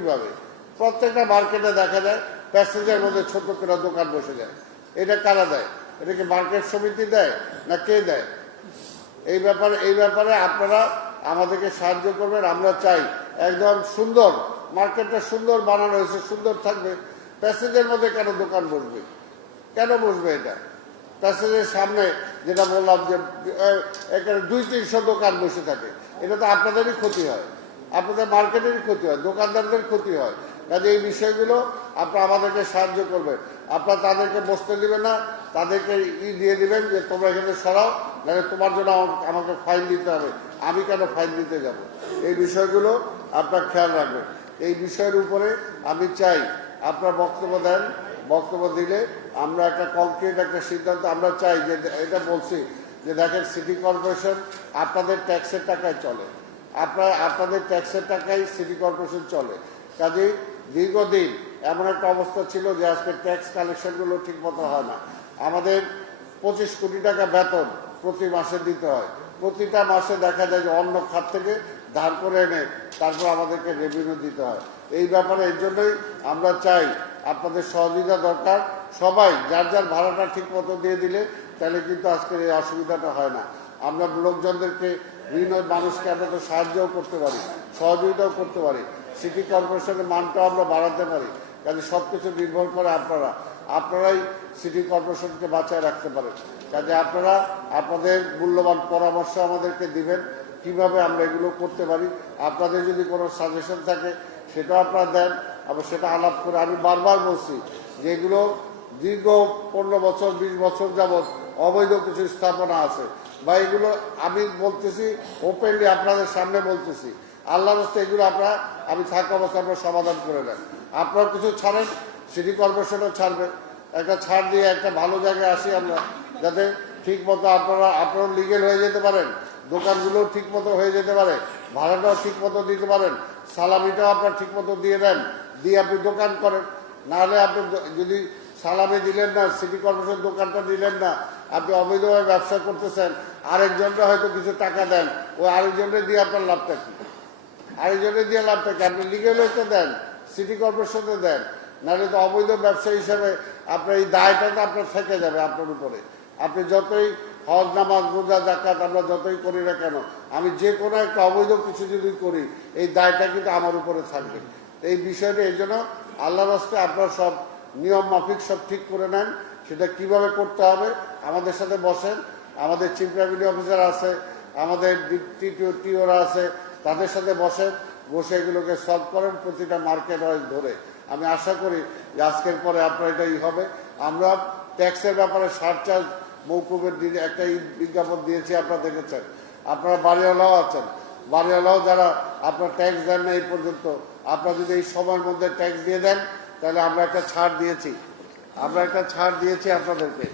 কিভাবে? প্রত্যেকটা মার্কেটে দেখা যায় প্যাসেজের মধ্যে ছোট করে দোকান বসে যায়। এটা কারা দেয়? এটা কি মার্কেট সমিতি দেয় না কে দেয়? এই ব্যাপারে আপনারা আমাদেরকে সাহায্য করবেন। আমরা চাই একদম সুন্দর, মার্কেটটা সুন্দর বানানো হয়েছে, সুন্দর থাকবে। প্যাসেজের মধ্যে কেন দোকান বসবে? কেন বসবে? এটা প্যাসেজের সামনে যেটা বললাম যে এখানে 200-300 দোকান বসে থাকে, এটা তো আপনাদেরই ক্ষতি হয়, আপনাদের মার্কেটেরই ক্ষতি হয়, দোকানদারদের ক্ষতি হয়। কাজে এই বিষয়গুলো আপনারা আমাদেরকে সাহায্য করবেন। আপনারা তাদেরকে বসতে দিবেন না, তাদেরকে দিয়ে দিবেন যে তোমরা এখানে সরাও, নাহলে তোমার জন্য আমাকে ফাইন দিতে হবে। আমি কেন ফাইন দিতে যাব? এই বিষয়গুলো আপনার খেয়াল রাখবেন। এই বিষয়ের উপরে আমি চাই আপনারা বক্তব্য দেন। বক্তব্য দিলে আমরা একটা কংক্রিট একটা সিদ্ধান্ত আমরা চাই যে এটা বলছি যে দেখেন সিটি কর্পোরেশন আপনাদের ট্যাক্সের টাকায় চলে, আপনাদের ট্যাক্সের টাকায় সিটি কর্পোরেশন চলে। কাজেই দীর্ঘদিন এমন একটা অবস্থা ছিল যে আজকে ট্যাক্স কালেকশনগুলো ঠিক মতো হয় না। আমাদের 25 কোটি টাকা বেতন প্রতি মাসে দিতে হয়। প্রতিটা মাসে দেখা যায় যে অন্য খাত থেকে ধার করে এনে তারপর আমাদেরকে রেভিনিউ দিতে হয়। এই ব্যাপারে এর জন্যই আমরা চাই আপনাদের সহযোগিতা দরকার। সবাই যার যার ভাড়াটা ঠিক মতো দিয়ে দিলে তাহলে কিন্তু আজকের এই অসুবিধাটা হয় না। আমরা লোকজনদেরকে, বিভিন্ন মানুষকে আমরা তো সাহায্যও করতে পারি, সহযোগিতাও করতে পারি, সিটি কর্পোরেশনের মানটাও আমরা বাড়াতে পারি। কাজে সব কিছু নির্ভর করে আপনারাই সিটি কর্পোরেশনকে বাঁচায় রাখতে পারেন। কাজে আপনারা আপনাদের মূল্যবান পরামর্শ আমাদেরকে দিবেন কিভাবে আমরা এগুলো করতে পারি। আপনাদের যদি কোনো সাজেশন থাকে সেটাও আপনারা দেন, আবার সেটা আলাপ করে। আমি বারবার বলছি যে এগুলো দীর্ঘ 15 বছর 20 বছর যাবৎ অবৈধ কিছু স্থাপনা আছে বা এগুলো আমি বলতেছি ওপেনলি আপনাদের সামনে বলতেছি, আল্লাহর রাস্তে এগুলো আমি থাকা অবস্থা আপনারা সমাধান করে দেন। আপনারা কিছু ছাড়েন, সিটি কর্পোরেশনও ছাড়বে, একটা ছাড় দিয়ে একটা ভালো জায়গায় আসি আমরা, যাতে ঠিক মতো আপনারাও লিগেল হয়ে যেতে পারেন, দোকানগুলোও ঠিক মতো হয়ে যেতে পারে, ভাড়াটাও ঠিক মতো দিতে পারেন, সালামিটাও আপনার ঠিক মতো দিয়ে দেন, দিয়ে আপনি দোকান করেন। নাহলে আপনি যদি সালামি দিলেন না, সিটি কর্পোরেশন দোকানটা দিলেন না, আপনি অবৈধভাবে ব্যবসা করতেছেন, আরেকজনটা হয়তো কিছু টাকা দেন, ওই আরেকজনের দিয়ে আপনার লাভটা কি? আরেকজনের দিয়ে লাভটা কি? আপনি লিগেল হইতে দেন, সিটি কর্পোরেশনে দেন, নাহলে তো অবৈধ ব্যবসা হিসাবে আপনার এই দায়টা তো আপনার থেকে যাবে আপনার উপরে। আপনি যতই হজ নামাজ রোজা জাকাত আমরা যতই করি না কেন, আমি যে কোনো একটা অবৈধ কিছু যদি করি এই দায়টা কিন্তু আমার উপরে থাকবে। এই বিষয়টা এই জন্য আল্লাহর রাস্তে আপনারা সব নিয়ম মাফিক সব ঠিক করে নেন। সেটা কিভাবে করতে হবে আমাদের সাথে বসেন, আমাদের চিফ রেভিনিউ অফিসার আছে, আমাদের টিওরা আছে, তাদের সাথে বসে এগুলোকে সলভ করেন প্রতিটা মার্কেট ওয়াইজ ধরে। আমি আশা করি যে আজকের পরে আপনার এটাই হবে। আমরা ট্যাক্সের ব্যাপারে সারচার্জ মৌকুবের দিনে একটা বিজ্ঞাপন দিয়েছি, আপনারা দেখেছেন। আপনারা বাড়িওয়ালাও আছেন, বাড়িওয়ালাও যারা আপনার ট্যাক্স দেন না এই পর্যন্ত, আপনারা যদি এই সময়ের মধ্যে ট্যাক্স দিয়ে দেন তাহলে আমরা একটা ছাড় দিয়েছি, আপনাদেরকে।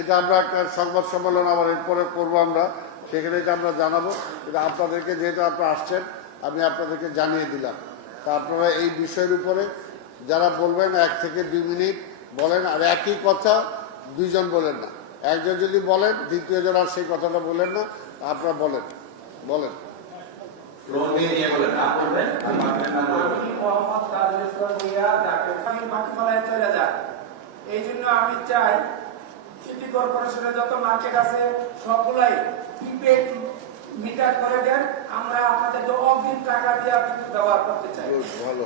এটা আমরা একটা সংবাদ সম্মেলন আবার এরপরে করবো আমরা, সেখানে এটা আমরা জানাবো। এটা আপনাদেরকে যেহেতু আপনারা আসছেন আমি আপনাদেরকে জানিয়ে দিলাম। তা আপনারা এই বিষয়ের উপরে যারা বলবেন 1 থেকে 2 মিনিট বলেন, আর একই কথা 2 জন বলেন না। একজন যদি বলেন দ্বিতীয় জন আর সেই কথাটা বলেন না, আপনারা বলেন। এই জন্য আমি চাই সিটি কর্পোরেশনের যত মার্কেট আছে সবগুলাই প্রিপেড মিটার করে দেন, আমরা আপনাদের অগ্রিম টাকা দিয়ে ব্যবহার করতে চাই। ভালো।